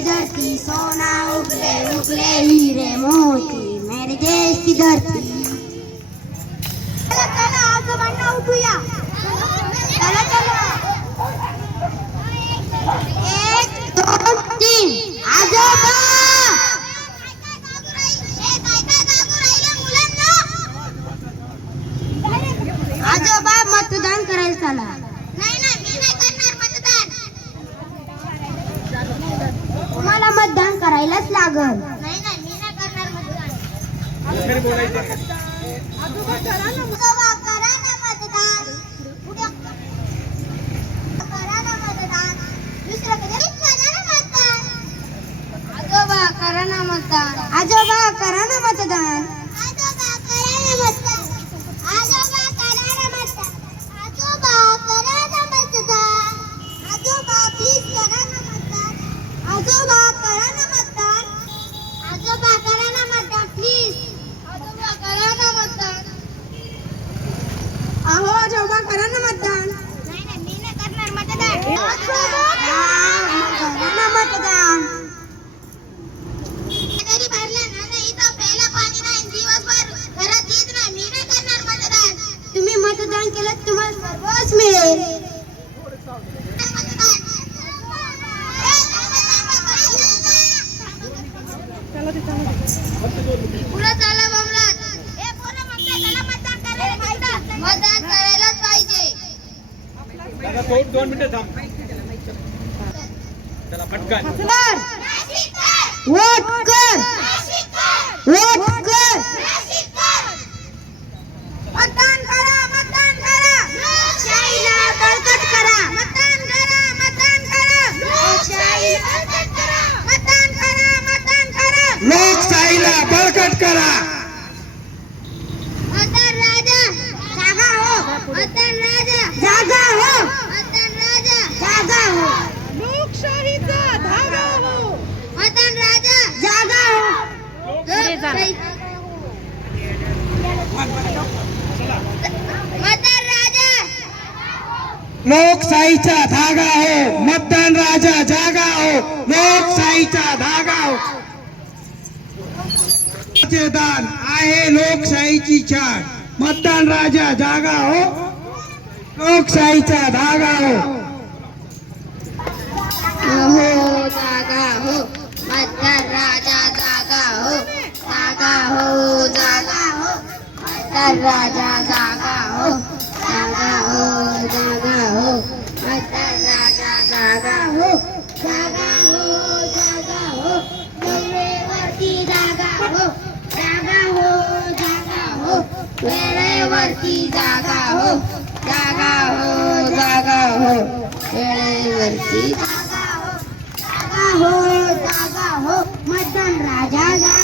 की धरती सोना उगले उगले हीरे मोती मेरे देश की धरती. चला चला आजोबांना उठूया. चला चला. 1 2 3 आजोबा. आजोबा मतदान करायला चला. नाही नाही मी नाही करणार मतदान. तुम्हाला मतदान करायलाच लागल. नाही नाही मी नाही करणार मतदान. आजोबा करा ना मतदान. उद्या करा ना मतदान. दुसरं कधी करा ना मतदान. आजोबा करा ना मतदान. आजोबा करा ना मतदान. आजोबा करा ना मतदान. आजोबा करा ना मतदान. आजोबा करा ना मतदान. आजोबा प्लीज करा ना मतदान. आजोबा करा ना मतदान. आजोबा करा ना मतदान प्लीज. आजोबा करा ना मतदान. अहो आजोबा करा ना मतदान. नाही नाही मी नाही करणार मतदान. करा ना मतदान. तरी भरला ना नाही इथं प्यायला पाणी नाही दिवसभर घरात येत नाही. मी नाही करणार मतदान. तुम्ही मतदान केलं तुम्हाला सर्वच मिळेल. पुढे चला बमलात. हे पोरं म्हणतात त्याला मतदान करायलाच पाहिजे. दादा 2 मिनिटं थांब. चला पटकन. वोट कर. वोट कर. मतदान करा. मतदान करा. लोकशाहीला बळकट करा. मतदान करा. मतदान करा. लोकशाहीला बळकट करा. मतदान करा. मतदान करा. लोकशाहीला बळकट करा. मतदान राजा जागा हो. मतदान राजा जागा हो. मतदान राजा जागा हो. लोकशाहीचा धागा हो. मतदान राजा जागा हो. मतदान राजा लोकशाहीचा धागा हो. मतदान राजा जागा हो. लोकशाहीचा धागा हो. दान आहे लोकशाहीची छान. मतदान राजा जागा हो. लोकशाहीचा धागा हो. हो जागा हो. मतदान राजा जागा हो. जागा हो. जागा हो. मतदान राजा जागा हो. जागा हो. जागा हो. मतदान राजा जागा हो. जागा हो. जागा हो. वेळेवरती जागा हो. जागा हो. जागा हो. वेळेवरती जागा हो. जागा हो. जागा हो. वेळेवरती जागा हो. जागा हो. जागा हो. मतदान राजा जागा